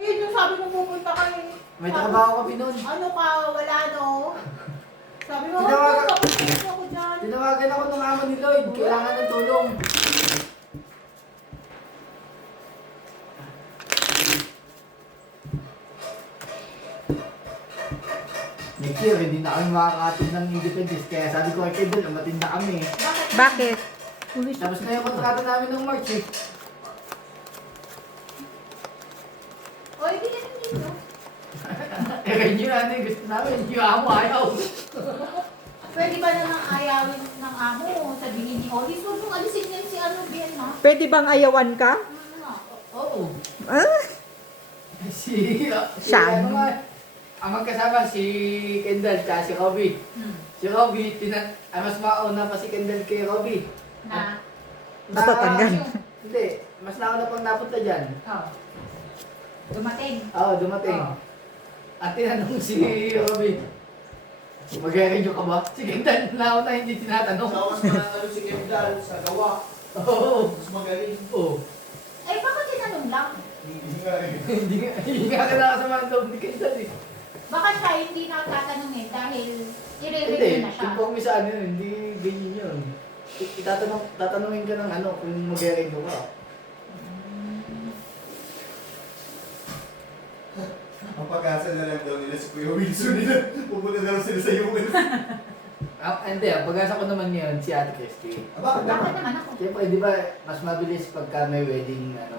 Yun yung sabi mo pupunta ka eh. May trabaho kami nun. Ano ka, wala no? Sabi mo, Tinawagan- pupunta ako dyan. Tinawagan ako ng amo ni Lloyd. Kailangan ng tulong. Next year, hindi na kami makakatid ng independence. Kaya sabi ko kay Kendall, matinda kami. Bakit? Tapos na yung kontrata namin ng March eh. O, hindi na dito. Eh, ganyan yun ano gusto namin. Yung amo ayaw. Pwede ba namang ayawin ng amo? Sabihin ni Olis, huwag mong alisin yan si ano, Bien, ha? Pwede bang ayawan ka? Oo. Ah? Si Siya. ano nga, ang magkasama si Kendall tsaka si Robby. Si Robby, mas mauna pa si Kendall kay Robby. Na? Natatanggal. Hindi, mas nauna pang napunta dyan. Oh. Dumating. Oo, dumating. Oo. At tinanong si Robby, mag-renew ka ba? Si Kendall nauna hindi tinatanong. Sa mas mananalo si Kendall sa gawa. Oo. Mas magaling. Oo. Eh, bakit tinanong lang? Hindi nga eh. Hindi nga ka nakasama ang loob ni Kendall eh. Baka siya hindi natatanungin dahil Hindi, i-review na siya. kung kung sa ano yun, hindi ganyan yun. Tatanungin ka ng ano kung mag-renew ka. Ang pag-asa na lang daw nila si Kuya Wilson nila. Pupunta na lang sila sa US. Hindi, ang pag-asa ko naman ngayon si Ate Christy. Bakit Bakit naman? naman ako? Siyempre, di ba, mas mabilis pagka may wedding, ano.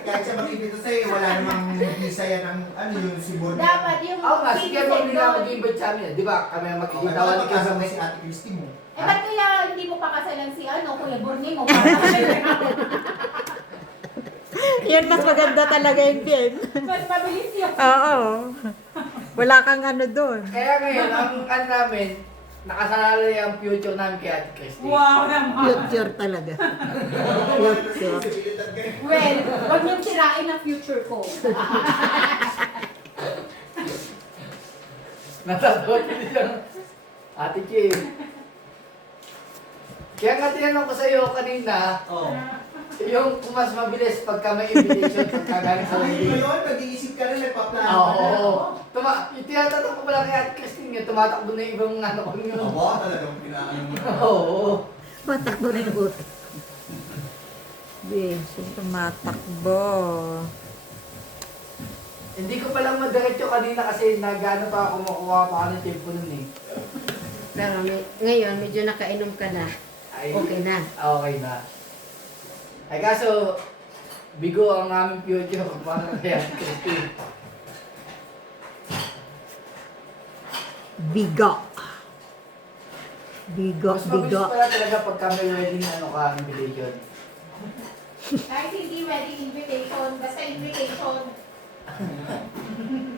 Kahit siya makikita sa'yo, wala namang bisaya ng ano yun, si Borne. Dapat yung Oo nga, si Kevin citizen hindi nga doon. mag-invite sa amin. Di ba, kami ang Okay, makikita dapat ni magkasama Kevin. si Ate Christy mo. Eh, ba't kaya hindi mo pakasalan si ano, Kuya Borne mo? Yan mas maganda talaga yung din. Mas mabilis yun. Oo. Wala kang ano doon. Kaya ngayon, ang ano namin, nakasalalay ang future namin kay Ate Christy. Wow naman. Future talaga. Future. Posibilidad kayo. Well, huwag niyong sirain ang future ko. Natatakot din lang. Ate Chi. Kaya nga tinanong ko sa iyo kanina, Oo. yung kung mas mabilis pagka may invitation pagka galing sa Ay, wedding. ngayon, nag-iisip ka na, nagpaplano Oo. ka na. Yung tinatanong ko pala kay Ate Christine nga, tumatakbo na yung ibang ano ko yun. Aba, talagang pinaano mo na. Oo. Matakbo na yung utak. Beso, tumatakbo. Hindi ko palang madiretso kanina kasi nagano pa ako, kumukuha pa ako ng tempo nun eh. Pero ngayon, medyo nakainom ka na. Ay, Okay na. Okay na. Ay kaso, bigo ang aming future para kay Ate Christine. Bigo. Bigo, Mas mabilis bigo. pala talaga pagka may wedding ano ka, invitation. Kahit hindi wedding invitation, basta invitation,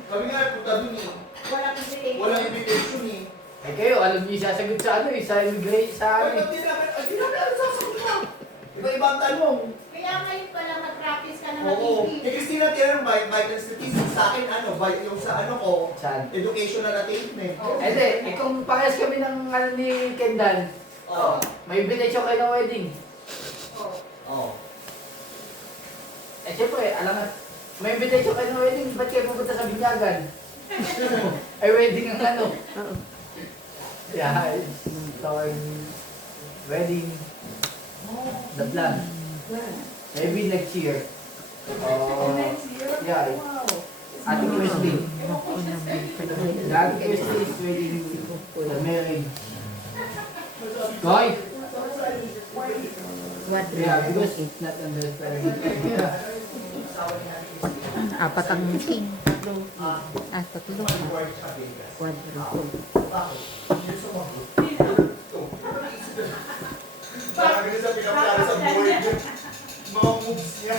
Kami nga, punta dun eh. walang invitation. Walang invitation eh. Ay kayo, alam niyo sasagot sa ano eh, sa immigration, sa Ay, ano eh. hindi namin ano sasagot na. Iba-iba ang tanong. Kaya ngayon pala mag-practice ka na Oo. mag-isip. Kay Christina, tinanong vital statistics sa akin, ano, yung sa ano ko, Saan? educational attainment. Oo. Eh di, kung parehas kami ng ano ni Kendall, Oo. may invitation kayo ng wedding. Oo. Oo. Eh syempre, alam nga, may invitation kayo ng wedding, ba't kayo pupunta sa Binyagan? Ay wedding ang ano. Oo. Yeah, it's toward wedding, the plan. Maybe next year. Yeah, Ate Christy. The Ate Christy is wedding, the marriage. Koy! What? Yeah, because it's not understanding. Yeah. Apat ang king. Tatlo. Quadruple. Parang ganun sa pinaplano sa board niya. Mga moves niya.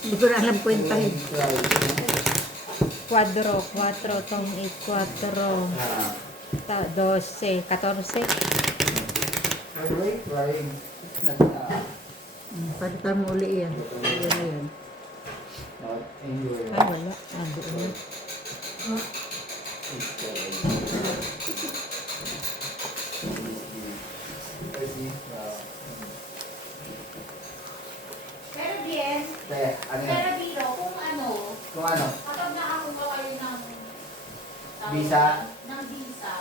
Hindi ko na alam kwentahin. Quadro, tong 4. 12, 14. Trying. It's not, Palitan mo uli yan. Yan na yan. not anywhere. Ay, wala. Doon na. Pero bien, Kaya, ano yan? Pero Biro, kung ano, Kung ano? kapag nakakuha kayo ng Visa? ng visa,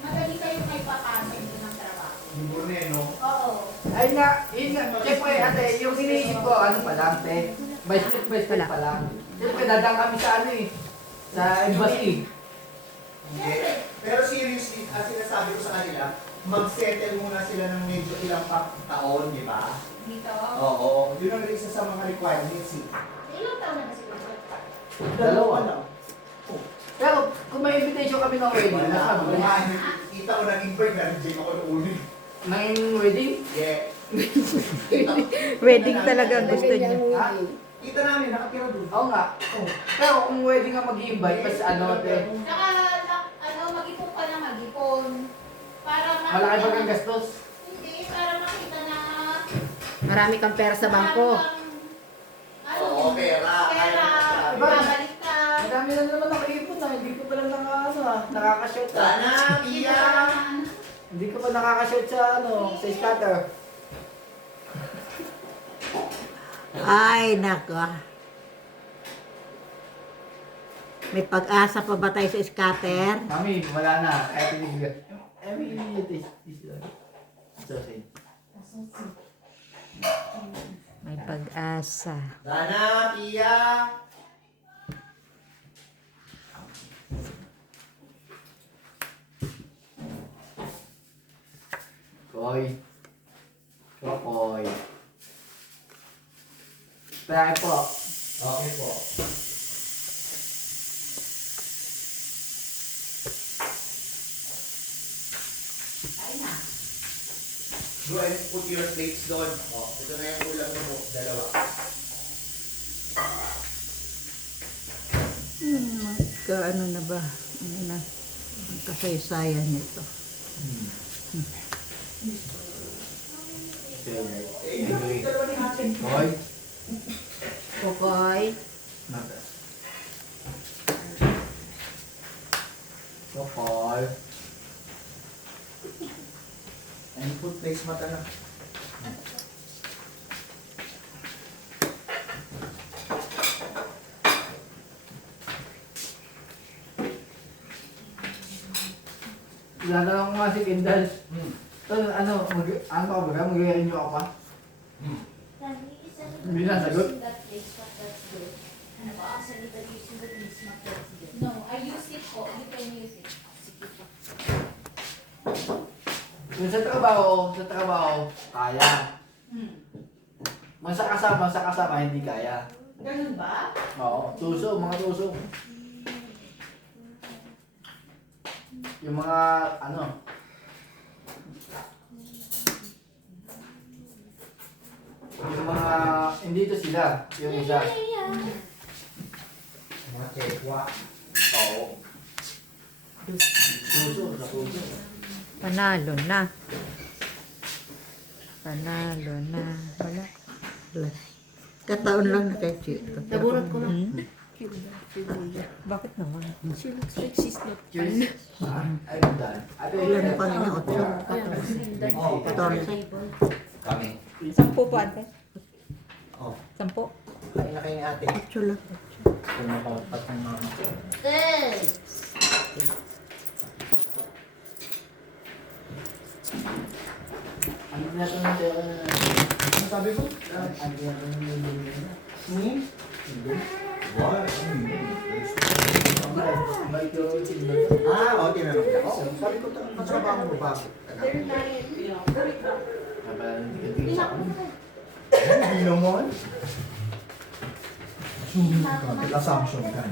madali kayo may papasok doon ng trabaho. Yung Brunei, no? Oo. Ay nga, yun nga. Siyempre, ate, yung iniisip ko, ano pa lang, te? By step pa lang. Siyempre, dadang kami sa ano eh. Sa embassy. Hindi. Pero seriously, ang sinasabi ko sa kanila, mag-settle muna sila ng medyo ilang taon, di ba? Dito. Oo. Yun ang isa sa mga requirements. Eh. Ilang taon na ba siguro? Dalawa. lang. Pero, kung may invitation kami ng wedding, Wala. nasabi ko Wala. Kita ko naging bird na reject ako ng ulit. ng wedding? Yeah. Wedding talaga ang gusto niya. Ha? Kita namin, nakatira doon. Oo nga. Pero kung wedding nga mag-i-invite, pa sa ano, te, Saka, ano, mag-ipon ka na mag-ipon. Para makita malaki ba na- ang gastos? Hindi, para makita na Marami kang pera sa bangko. Ano, Oo, pera. Pera. Ay, Babalik ka. Madami na naman nakaipon na, hindi ko pa lang nakaka-shoot Sana, Pia! Hindi ko pa nakaka-shoot sa ano, sa scatter. Ay, nako. May pag-asa pa ba tayo sa scatter? Mami, wala na. Kaya tinigil. Sausage. May pag-asa. Sana, Pia! Koy. Koy. Try po. Okay po. Ay na. Go and put your plates doon. Oh, ito na yung ulam mo. Dalawa. Ano na ba? Ano na? Ang kasaysayan nito. Koy. Kukoy. Koy. And put plates mata na. Tinatanong ko nga si Kendall. Ano ka ba? Mag-renew ako pa? Hindi na sagot? Ano ba? No, I use it po. You can use it. Kung sa trabaho, kaya. Kung sa kasama, hindi kaya. Ganun ba? Oo, mga tuso. Yung mga, ano, yung mga, hindi to sila, yung isa. Mga kekwa. Oo. Tuso, sa tuso. Panalo na. Panalo na. Wala. Wala. Kataon lang na kay Chito. Nabunot ko na. Bakit naman? She looks like she's not Cheers. Ano dyan? Ilan pa nga? 8. Oh, 14. kami. 10 po ate. Oh, 10. kain na kayo ni ate. 8 lang. Pumapapat ng mama. Ano na ito natin? Ano sabi ko? Ano na ito? Hmm? What? Ah, oh, tinanong niya. Oh, sabi ko, katrabaho mo ba? Hindi naman. Assuming ka, assumption ka.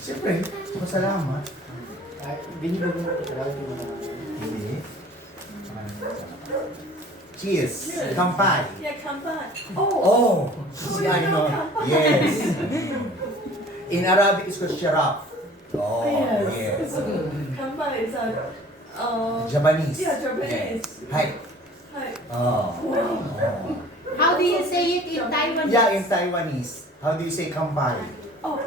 Siyempre, masalamat. Binibag mo ito talaga. Hindi. Cheers. Kampai. Yeah, kampai. Oh, si ano? Yes. In Arabic, it's called sharaf. Oh, yes. Kampai is Japanese. yeah, Japanese. Hi. Hi. Oh. How do you say it in Taiwanese? Yeah, in Taiwanese. How do you say kampai? Oh,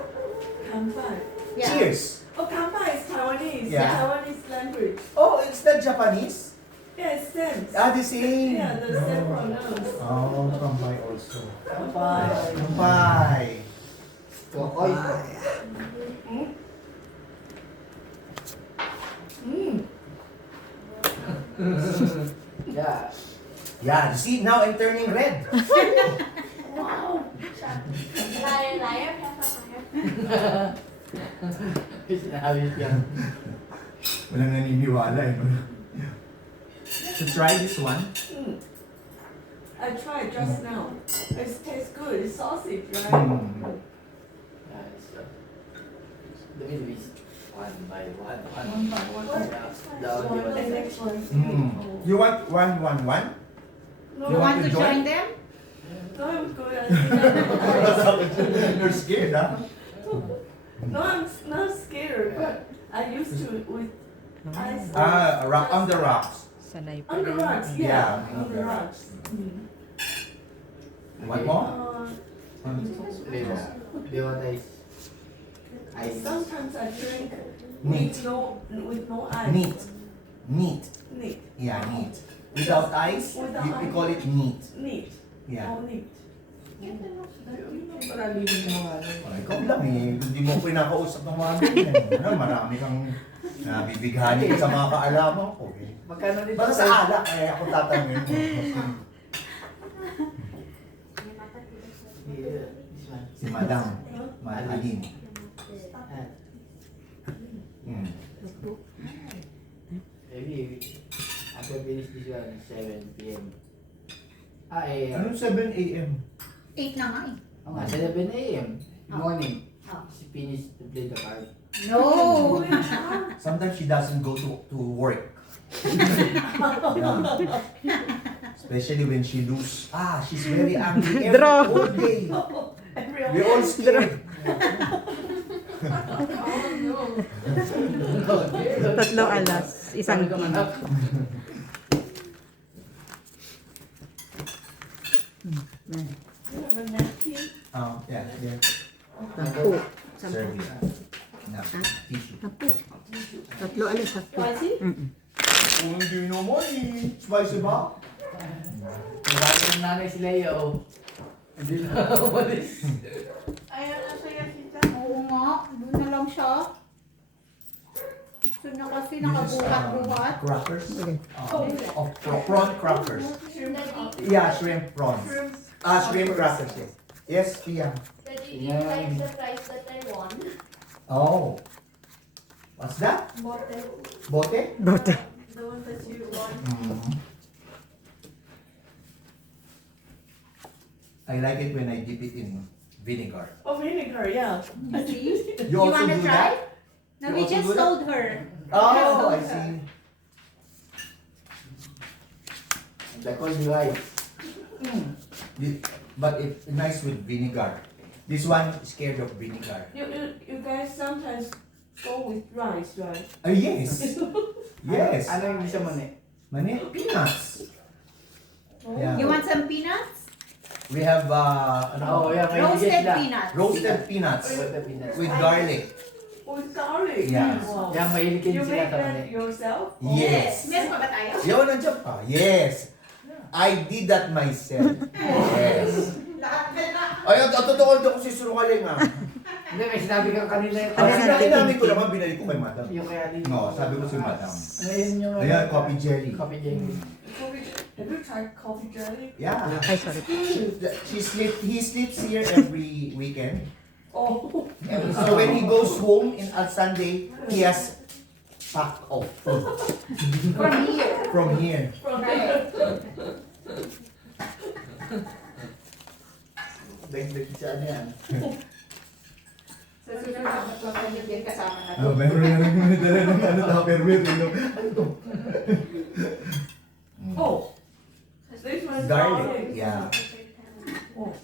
kampai. Yeah. Cheers. Oh, kampai is Taiwanese. Yeah. Taiwanese language. Oh, it's not Japanese? Yeah, it stems. Ah, the same. Yeah, the stem for nose. Oh, kampay also. Kampay. Kampay. Kokoy. Yeah. Yeah, you see, now I'm turning red. Liar, liar, pacifier. Sinabi siya. Walang naniniwala eh. So try this one. I tried just now. It tastes good. It's sausage, right? Yeah, so, the middle is one by one. One by one. Yeah, the only The one. next one. You want one? No, You want to join them? no, I'm good. I think You're scared, huh? no, I'm not scared, but I used to it with ice. Ah, on the rocks. Sanay pa On the rin. rocks, Yeah, yeah. On the okay. rocks. One more? Flavor. Flavor taste. Ice. Sometimes I drink Neat. with no ice. Neat. Neat. Neat. Yeah, neat. Without ice, Without we call it neat. Neat. Yeah. Oh, neat. Ikaw lang eh, hindi mo pinakausap ng mga ganyan. Ano, marami kang nabibighanin sa mga kaalaman ko eh. Magkano dito? Basta sa alak, eh, ako tatanungin mo. Yeah, this one. Si Madam, Alin. Ah, maybe I can finish this one 7 p.m. Ah, eh. Anong 7 a.m.? 8 na nga eh. Oo nga, 7 a.m. Morning. Oh. She finished to play the card. No! Sometimes she doesn't go to work. Yeah. Especially when she lose. She's very angry every Draw. whole day. Everyone. We're all scared. Tatlong alas, isang Sabi ko, kilo. anak, You have a napkin? Yeah. Naku. Service. Na, tissue. Naku. Tatlo alas, sakto. Spicy? Oh, hindi naman eh. Spicy ba? nabati ng nanay si Leo. Hindi na umalis. Ayan, asaya siya. Oo nga, doon na lang siya. Gusto niya kasi nakabuhat-buhat. Crackers? Okay. Prawn crackers. Yeah, shrimp prawns. Shrimp crackers, yes. Yes, Pia. Daddy, you like the price that I won? Oh. What's that? Bote? Bote. The one that you want. I like it when I dip it in vinegar. Oh, vinegar, yeah. See? You also wanna do try? that? No, You we also just do that? told her. Oh, I see. The cold rice. But it's nice with vinegar. This one is scared of vinegar. You guys sometimes go with rice, right? Yes. Yes. Ano yung isa mo ni? Mani, peanuts. Yeah. You want some peanuts? We have Oh, yeah, may Roasted bigay sila. peanuts. roasted peanuts Roasted peanuts. with garlic. With garlic. Yeah. Wow. Yan, mahilig You sila make sa that mani. yourself? Yes. Meron pa ba tayo? Yun, nandiyan pa. Yes. I did that myself. Yes. Ay, totoo ko si Surungaling ah. Hindi, may sinabi ka kanila yung Inamin ko naman, binalik ko kay Madam. Yung kaya din. No, sabi ko si Madam. Ngayon yung... Ayan, coffee jelly. Coffee jelly. Have you tried coffee jelly? Yeah. Ay, sorry. He sleeps here every weekend. Oh, So when he goes home on Sunday, he has packed off food From here. from here. Right. Dagdag sa ano yan. Sa susunod, magpapagod din kasama na to. Oh, meron na dala ng ano tupper with ano. Ano to? oh. This one's Garlic. Yeah. Oh.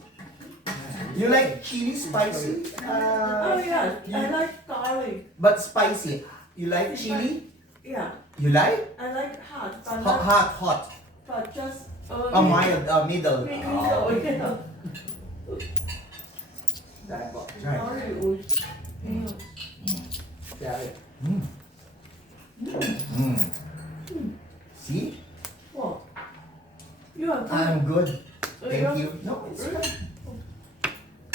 You like chili spicy? Oh yeah, I like garlic. But spicy. You like chili? Yeah, You like? I like hot, but Hot. but just Mild, middle. middle. Oh. Yeah. Dahil po. Right. Garlic would. Dahil. Mm. See? You are good. I'm good. Oh, Thank you're- you. No, it's fine.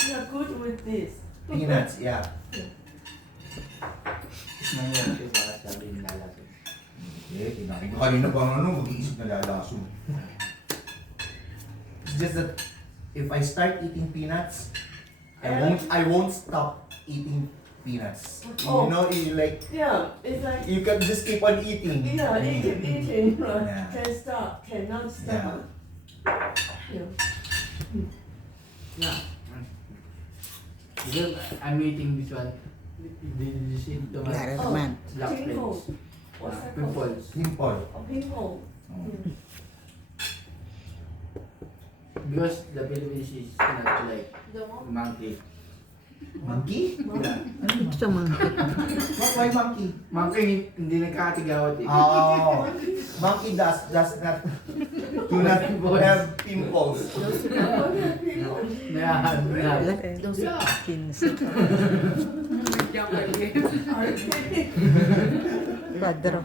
You are good with this. Peanuts, yeah. Ngayon, diba, sabi nila lalaki. Eh, kinakin ko kanina pa mag-iisip na lalaso. It's just that if I start eating peanuts, I won't stop eating peanuts. Oh. You know, like Yeah, it's like, you can just keep on eating. yeah, eating, right? Yeah. Can't stop, cannot stop. Yeah. Yeah. Because I'm eating this one. Did you see the Yara Oh. naman. black Pimple. plates? What's that called? Pimples. Simple. A pimple. Oh. Because the Philippines is not like monkey. Monkey? Yeah. Ano gusto mo? Why monkey? Monkey hindi nagkakatigawat eh. Oh, monkey does not do not have pimples. Yeah. Wala. Yeah. 15. Kwadro.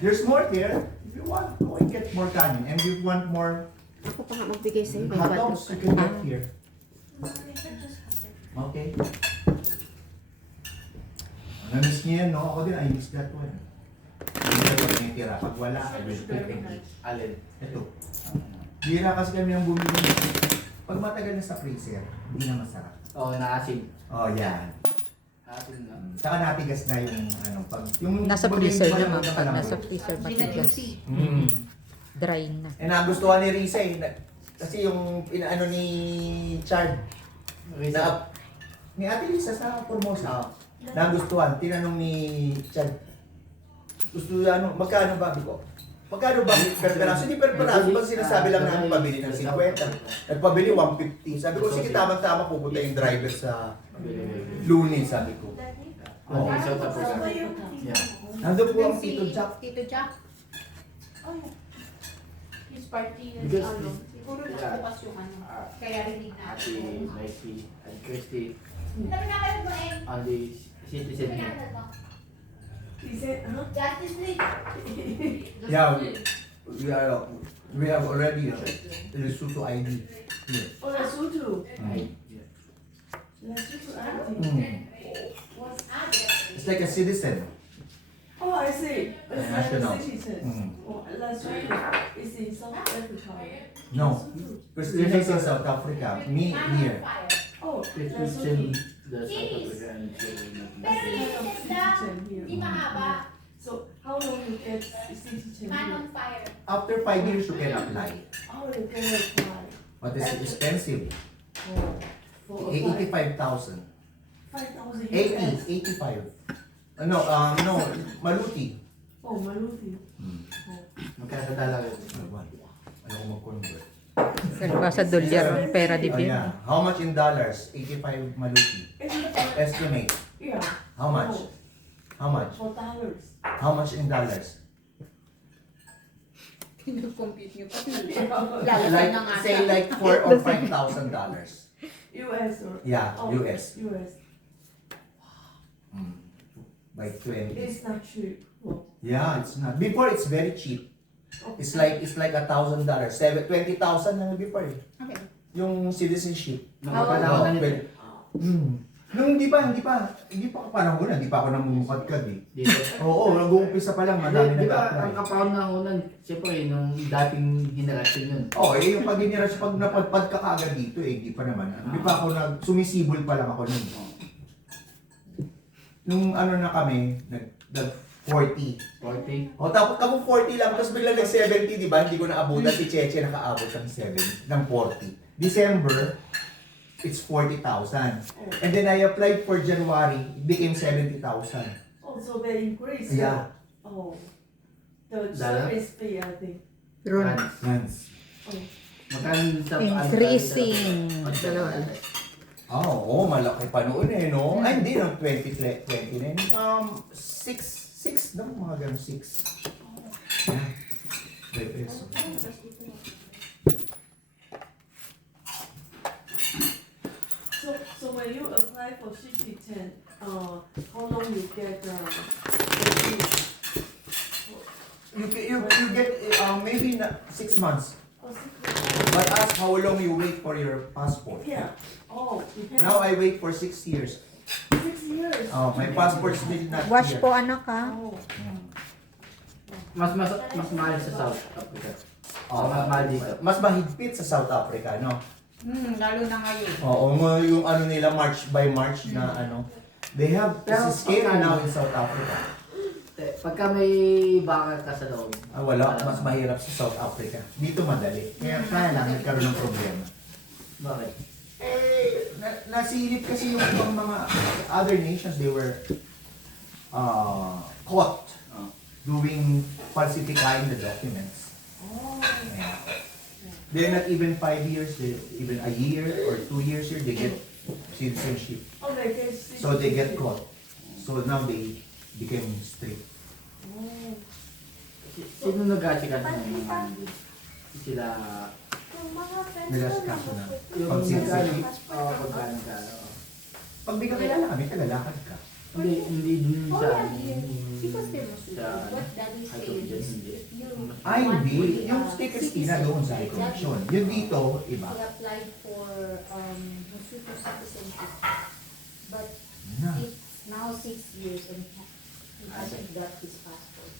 There's more there. If you want, go and get more kanin. And if you want more Ako pa nga magbigay sa'yo. May hot bato. dogs, you can get here. Okay. Namiss niyo yan, no? Ako din, I miss that one. Hindi na pag tinitira. Pag wala, I will cook and eat. Alin? Ito. Bira kasi kami ang bumili. Pag matagal na sa freezer, hindi na masarap. Oh, naasim. Oh, yan. Asim na. Saka natigas na yung ano, pag yung Nasa maging freezer malambot naman. na Pag malambot. nasa freezer matigas. Dry na. Eh, nagustuhan ni Risa eh. Kasi yung inaano ni Chard, na, ni Ate Lisa sa Formosa, nagustuhan. Tinanong ni Chard, gusto ano, magkano ba? Ko? Magkano ba per peraso? Hindi per peraso. Pag sinasabi lang namin pabili ng 50. Nagpabili 150. Sabi ko, sige tama-tama pupunta yung driver sa Lunes, sabi ko. Oh, so tapos. Yeah. Nandun po ang Tito Jack. Tito Jack? Oh, his party is Because ano, this- siguro yeah. nakabukas yung ano. Kaya rinig Ate, natin. Mikey, and Christy Sabi na kayo ba eh? on the citizen here. Pinagdad mo? He said, huh? Justice League. Yeah, we have already Lesotho ID here. Oh, Lesotho. Mm. Lesotho auntie. Mm. Was added. It's like a citizen. Oh, I see. It's like National. a citizen. Mm. Oh, Lesotho is in South Africa. No, Lesotho. Christina is in South Africa. Me here. Oh, Christian, Lesotho. the South African. Pero It's yung like a isda, citizen here. di mahaba. So, how long you get citizen Man here? on fire. After 5 years, you can apply. Oh, you can apply. But it's expensive. For apply. 85,000. 5,000 80, US. 85. No, Maluti. Oh, Maluti. Magkakadala ko. Ano ko mag-convert? Kalba sa dolyar ang pera di Oh, yeah. How much in dollars? 85 Maluti. Estimate. Yeah. How much? Oh, How much? for dollars. How much in dollars? Compute nyo pa. Yeah. Like, say like 4 or 5,000 dollars. US or? Yeah, Oh, US. US. By 20. It's not cheap. Oh. Yeah, it's not. Before it's very cheap. Okay. It's like $1,000. 20,000 lang before eh. Okay. Yung citizenship. Nakapanahon na nito. But, nung hindi pa panahon na, hindi pa ako namumukadkad eh. Dito. Oo, nag-uumpisa pa lang, madami Di ba, nag-apply. ang kapahon na unan, siyempre, nung dating generasyon yun. Oo, yung pag-generasyon, pag napadpad ka kaagad dito eh, hindi pa naman. Hindi pa ako sumisibol pa lang ako nun. Nung ano na kami, nag-40. 40. O tapos kamo 40 lang, tapos bigla nag-70, di ba? Hindi ko naabutan, si Cheche nakaabot ng 40. December, it's 40,000. And then I applied for January, it became 70,000. Oh, so they increase. Yeah. Oh. The Dollar? service fee, I think. Ron. Months. Oh. Magkano sa Increasing. Dalawa. Oo, malaki pa noon eh, no? Ay, hindi, ng 2020 na yun. 6 daw, mga ganun, 6. Yeah. Peso. So when you apply for CT10, how long you get the fee? You you get maybe 6 months. Oh, 6 By us, how long you wait for your passport? Yeah. Oh, depends. Now I wait for 6 years. 6 years. My passport still not Wash here. po anak ha. Oh. Mas mahal sa South Africa. Mas mahal dito. Mas mahigpit sa South Africa, no? Lalo na ngayon. Oo, yung ano nila March by March na ano. They have, Pero it's scary pagka- now in South Africa. Pagka may bakal ka sa loob. Wala, mas mahirap sa South Africa. Dito madali. Kaya lang, nagkaroon ng problema. Bakit? Nasilip kasi yung ibang mga other nations, they were caught doing falsifying the documents. Yeah. They're not even 5 years, they're even a year or 2 years here, they get citizenship. Okay, there's So they get caught. So now they became strict. Oh. Sino nag-achikan ng mga hindi? Sila... Nagasikaso na. Yung Pag citizenship, pagkano ka. pag may kakilala kami, tagalakad ka. Hindi dun Oh, sa... yeah, yeah. Because they must sa... what daddy says is if you Ay, want hindi. to be Yung a stay Christina doon sa citizen, connection. Yung dito, iba. he applied for Lesotho citizenship. But Na. it's now 6 years and he hasn't got his passport.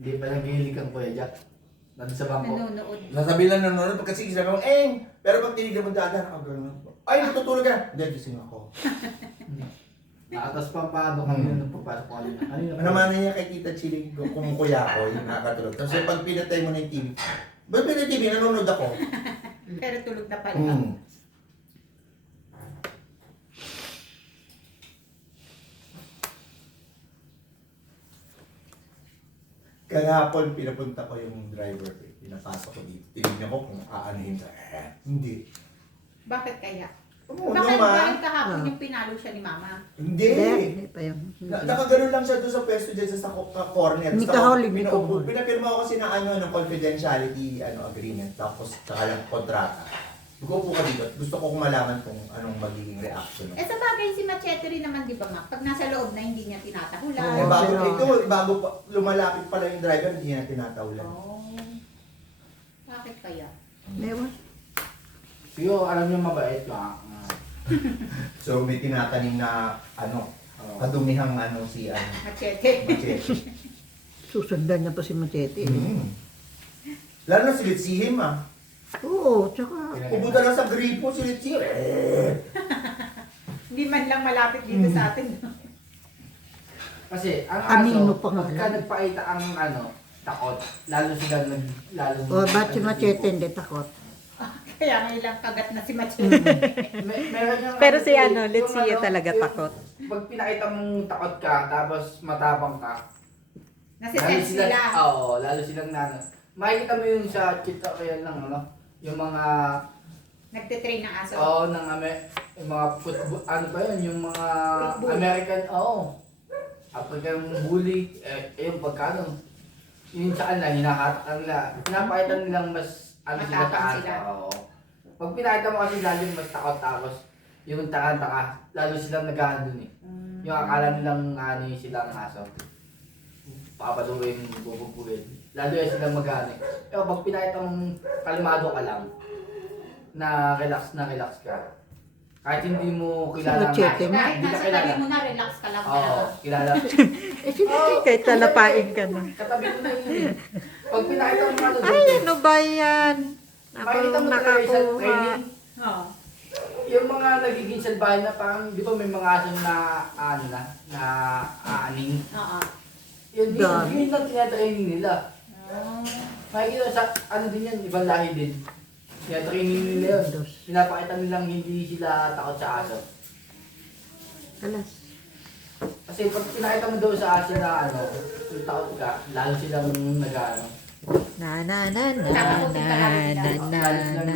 Hindi pa nag-iilig ang Kuya Jack. Nandun sa bangko. Nanonood. Sasabi lang nanonood, pag kasi sinabi mo, pero pag tinignan mo dada, nakagano'n. Ay, natutulog ka na. Hindi, gising ako. Tapos pampado kami nung papasok ko kanina. Naman niya kay Tita Chili, kumukuya ako, yung nakakatulog. Tapos pag pinatay mo na yung TV, ba't pinatay TV? Nanonood ako. Pero tulog na pala. Hmm. Kahapon, pinapunta ko yung driver. Pinapasok ko dito. Tinignan ko kung aanuhin ka. Hindi. Bakit kaya? Oo Bakit naman. dahil kahapon yung pinalo siya ni mama? Hindi. Hindi pa yun. Nakaganon lang siya doon sa pwesto dyan sa corner. Hindi Tapos ka ako, huli, hindi ka pinaupo. huli. Pinapirma ko kasi ng ng confidentiality agreement. Tapos saka lang kontrata. Upo ka dito. Gusto ko kung malaman kung anong magiging reaction. Eh sa bagay si Machete rin naman di ba nga, pag nasa loob na hindi niya tinatahulan. Eh, bago, pero- bago pa, lumalapit pala yung driver, hindi niya tinatawalan. Oh. Bakit kaya? Ewan. Siguro alam niyo mabait ka. So may tinatanim na kadumihang si Machete. Machete. Susundan niya pa si Machete. Lalo na si Litsihim Oo, tsaka Pupunta lang sa gripo si Litsihim. Hindi man lang malapit dito sa atin. Kasi ang Kanino aso, pa nga pagka lang? nagpakita ang takot, lalo sila o ba't si Machete hindi takot? Kaya ngayon lang kagat na si Machete. Meron yung Pero si yung Let's talaga yung- takot. Pag pinakita mong takot ka, tapos matapang ka, Nasisense sila, nila. oo, lalo silang makikita mo yung sa chita kaya lang, yung mga, Nagtitrain ng aso. yung mga football, ano ba yun, yung mga Pitbull. American, African bully, yung pagkano, yun sa kanila, hinakatak ka nila, pinapakita nilang mas, sila Matapang taas, sila. oo. Pag pinakita mo kasi lalo yung mas takot tapos, yung taka-taka, lalo silang nag dun eh. Yung akala nilang silang aso. Papaluin, bubugugin. Lalo yan silang mag-ano. Pero pag pinakita mong kalmado ka lang, na relax ka. Kahit hindi mo kilala ang Machete aso. Kahit Hindi ka nasa kilala. tabi mo na, relax ka lang Oo, talaga. kilala. Eh, si Machete. Kahit talapain ka na. Katabi mo na yun eh. Pag pinakita mo na Ay, ano ba yan? Ako makikita mo talaga yung sa nakakuha. training. Oo. Yung mga nagiging salbahe na parang, di ba may mga aso na, na aaning. Oo. Yun lang tinatraining nila. Oh. Makikita sa, din yan, ibang lahi din. Tinatraining nila yun. Pinapakita nilang hindi sila takot sa aso. Alas. Kasi pag pinakita mo daw sa aso na yung takot ka, lalo silang nag-ano. Na na na na na na na na.